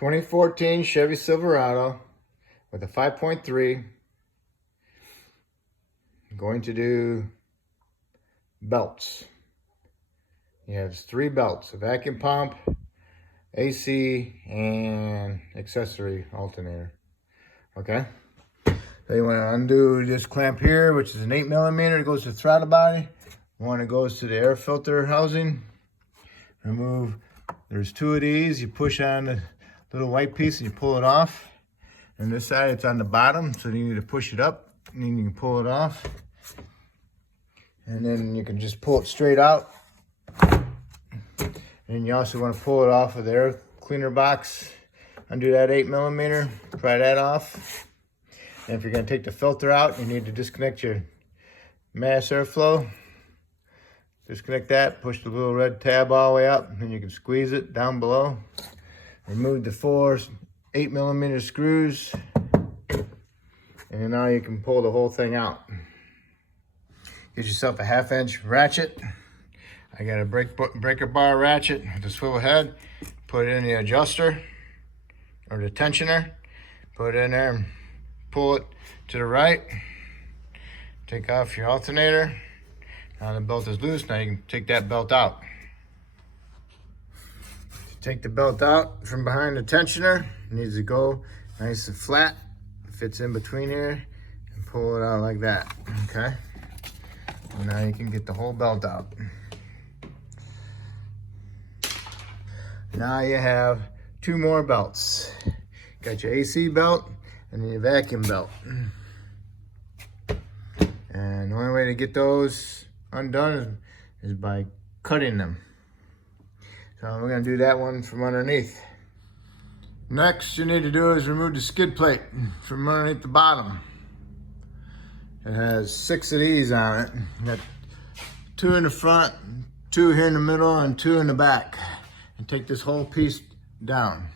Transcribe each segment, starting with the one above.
2014 Chevy Silverado with a 5.3. I'm going to do belts. He has 3 belts: a vacuum pump, AC, and accessory alternator. Okay. So you want to undo this clamp here, which is an 8mm. It goes to the throttle body. One, it goes to the air filter housing. Remove. There's 2 of these. You push on the little white piece and you pull it off. And this side, it's on the bottom, so you need to push it up, and then you can pull it off. And then you can just pull it straight out. And you also want to pull it off of the air cleaner box. Undo that 8mm, pry that off. And if you're going to take the filter out, you need to disconnect your mass airflow. Disconnect that, push the little red tab all the way up, and you can squeeze it down below. Remove the 4 8mm screws, and now you can pull the whole thing out. Get yourself a 1/2-inch ratchet. I got a breaker bar ratchet with a swivel head. Put it in the adjuster or the tensioner. Put it in there and pull it to the right. Take off your alternator. Now the belt is loose. Now you can take that belt out. Take the belt out from behind the tensioner. It needs to go nice and flat. It fits in between here, and pull it out like that. Okay. And now you can get the whole belt out. Now you have 2 more belts. Got your AC belt and your vacuum belt. And the only way to get those undone is by cutting them. So we're going to do that one from underneath. Next you need to do is remove the skid plate from underneath the bottom. It has 6 of these on it. You got 2 in the front, 2 here in the middle, and 2 in the back. And take this whole piece down.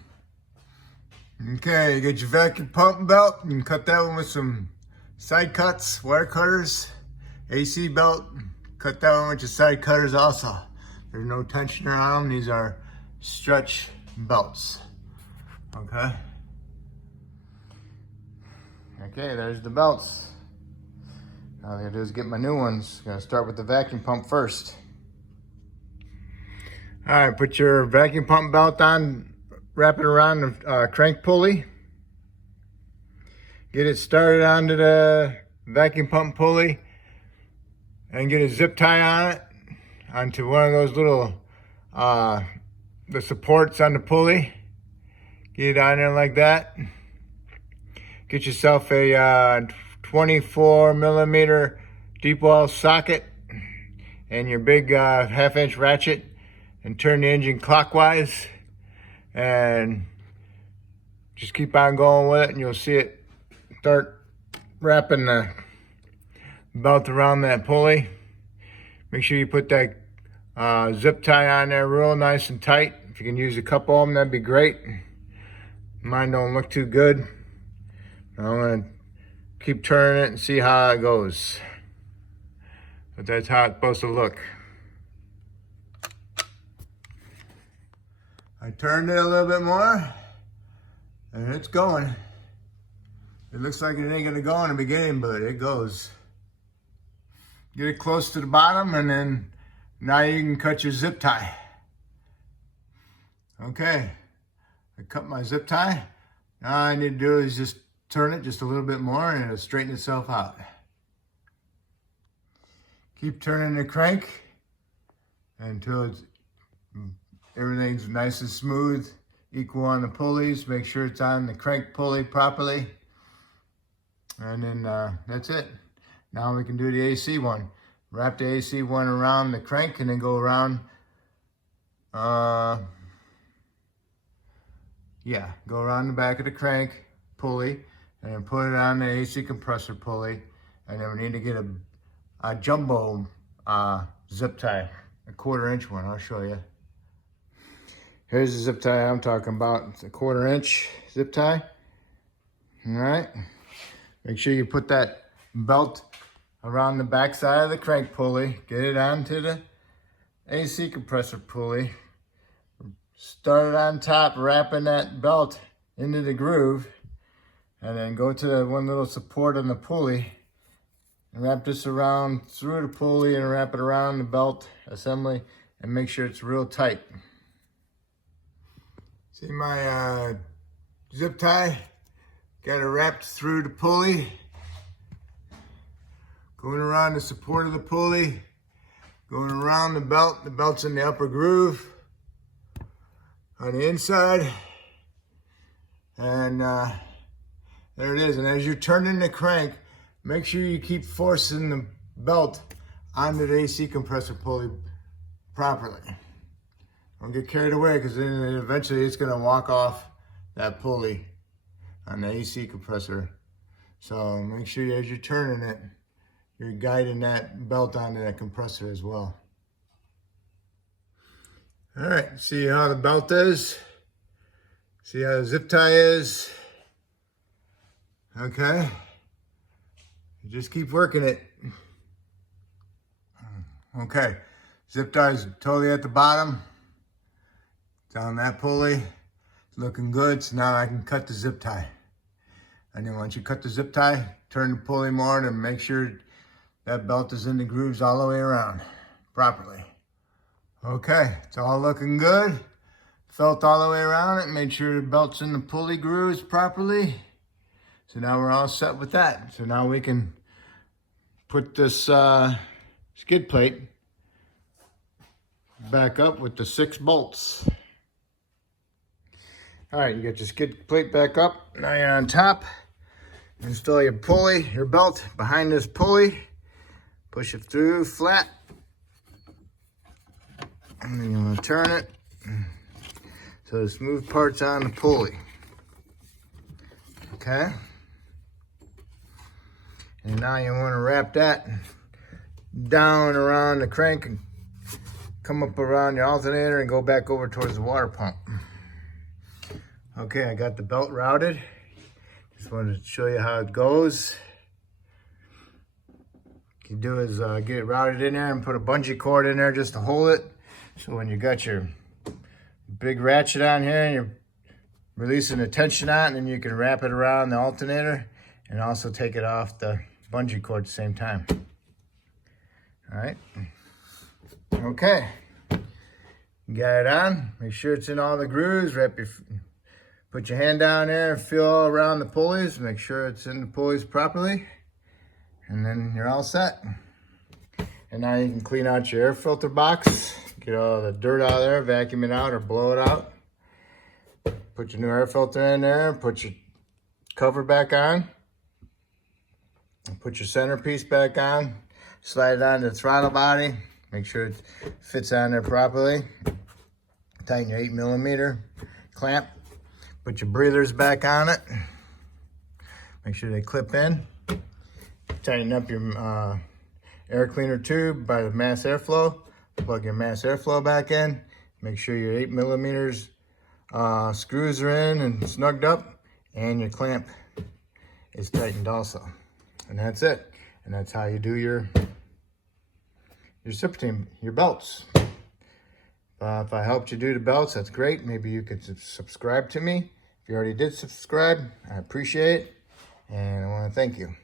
Okay, you get your vacuum pump belt. You can cut that one with some side cuts, wire cutters. AC belt, cut that one with your side cutters also. There's no tensioner on them. These are stretch belts. Okay. Okay, there's the belts. Now all I gotta do is get my new ones. Gotta start with the vacuum pump first. All right, put your vacuum pump belt on, wrap it around the crank pulley. Get it started onto the vacuum pump pulley and get a zip tie on it, onto one of those little, the supports on the pulley. Get it on there like that. Get yourself a 24mm deep wall socket and your big 1/2-inch ratchet, and turn the engine clockwise. And just keep on going with it, and you'll see it start wrapping the belt around that pulley. Make sure you put that zip tie on there real nice and tight. If you can use a couple of them, that'd be great. Mine don't look too good. I'm gonna keep turning it and see how it goes. But that's how it's supposed to look. I turned it a little bit more, and it's going. It looks like it ain't gonna go in the beginning, but it goes. Get it close to the bottom, and then now you can cut your zip tie. Okay, I cut my zip tie. Now all I need to do is just turn it just a little bit more, and it'll straighten itself out. Keep turning the crank until everything's nice and smooth, equal on the pulleys. Make sure it's on the crank pulley properly. And then that's it. Now we can do the AC one. Wrap the AC one around the crank and then go around, go around the back of the crank pulley and then put it on the AC compressor pulley. And then we need to get a jumbo zip tie, a 1/4-inch one. I'll show you. Here's the zip tie I'm talking about. It's a 1/4-inch zip tie. All right. Make sure you put that belt around the back side of the crank pulley. Get it onto the AC compressor pulley. Start it on top, wrapping that belt into the groove, and then go to the one little support on the pulley and wrap this around through the pulley and wrap it around the belt assembly and make sure it's real tight. See my zip tie? Got it wrapped through the pulley, going around the support of the pulley, going around the belt. The belt's in the upper groove on the inside, and there it is. And as you're turning the crank, make sure you keep forcing the belt onto the AC compressor pulley properly. Don't get carried away, because then eventually it's going to walk off that pulley on the AC compressor. So make sure as you're turning it, you're guiding that belt onto that compressor as well. All right, see how the belt is? See how the zip tie is? Okay. You just keep working it. Okay, zip tie's totally at the bottom. It's on that pulley. It's looking good, so now I can cut the zip tie. And then once you cut the zip tie, turn the pulley more and make sure that belt is in the grooves all the way around properly. Okay, it's all looking good. Felt all the way around it, made sure the belt's in the pulley grooves properly. So now we're all set with that. So now we can put this skid plate back up with the 6 bolts. All right, you got your skid plate back up. Now you're on top. Install your pulley, your belt behind this pulley. Push it through flat. And then you want to turn it so the smooth part's on the pulley. Okay. And now you want to wrap that down around the crank and come up around your alternator and go back over towards the water pump. Okay, I got the belt routed. Just wanted to show you how it goes. What you do is get it routed in there and put a bungee cord in there just to hold it. So when you got your big ratchet on here, you're releasing the tension on it, and then you can wrap it around the alternator and also take it off the bungee cord at the same time. All right. Okay. You got it on. Make sure it's in all the grooves. Put your hand down there and feel all around the pulleys. Make sure it's in the pulleys properly. And then you're all set. And now you can clean out your air filter box. Get all the dirt out of there, vacuum it out or blow it out. Put your new air filter in there, put your cover back on. Put your centerpiece back on. Slide it on the throttle body. Make sure it fits on there properly. Tighten your 8mm clamp. Put your breathers back on it. Make sure they clip in. Tighten up your air cleaner tube by the mass airflow. Plug your mass airflow back in. Make sure your 8mm screws are in and snugged up, and your clamp is tightened also. And that's it. And that's how you do your Serpentine, your belts. If I helped you do the belts, that's great. Maybe you could subscribe to me. If you already did subscribe, I appreciate it. And I want to thank you.